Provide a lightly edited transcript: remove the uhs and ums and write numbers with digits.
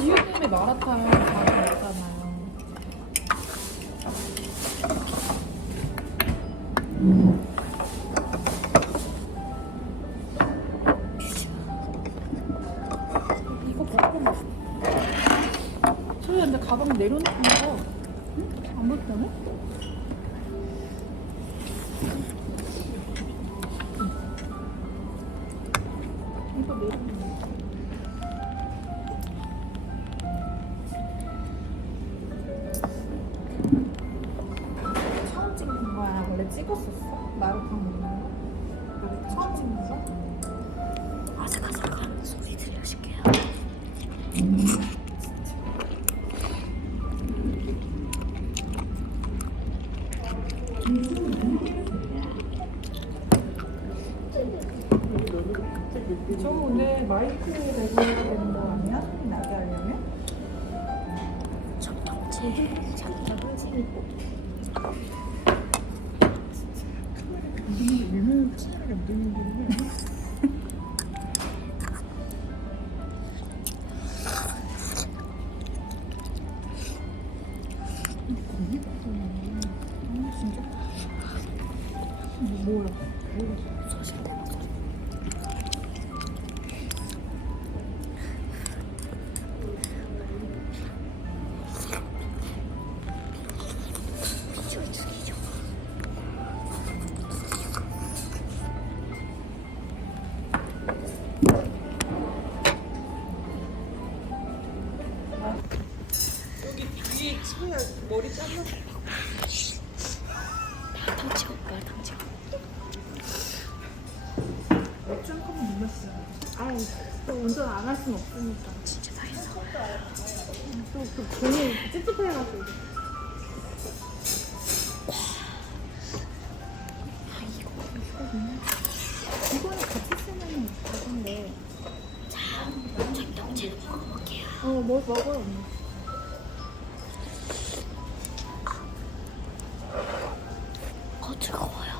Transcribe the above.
지유 때문에 마라탕 잘 먹잖아요. 이거 볶음. 저희 근데 가방 내려놓고 먹어. 응? 안 먹잖아? 이거 내려놓고. 처음 찍는 거야? 원래 찍었었어? 마라탕 먹는 거? 처음 찍는 거? 아삭아삭한 소리 들려줄게요. 저 오늘 마이크 대고 해야 되는 거 아니야? 소리 나게 하려면? 적당치 작작은 재밌고. 얘는 카메라가 안 되는 건데. 진짜? 뭐야? 소식되는 소리. 저 죽이죠. 여기 뒤에 치면 머리 잘라. 당치 오빠 당치. 맥주 한 컵만 못 마시잖아. 아우, 또 운전 안 할 순 없으니까. 진짜 다 했어. 또 괜히 찝찝해가지고. 이거는 같이 쓰면 되던데. 자, 적당치를 먹어볼게요. 뭐 먹어요, 언니. 뜨거워요.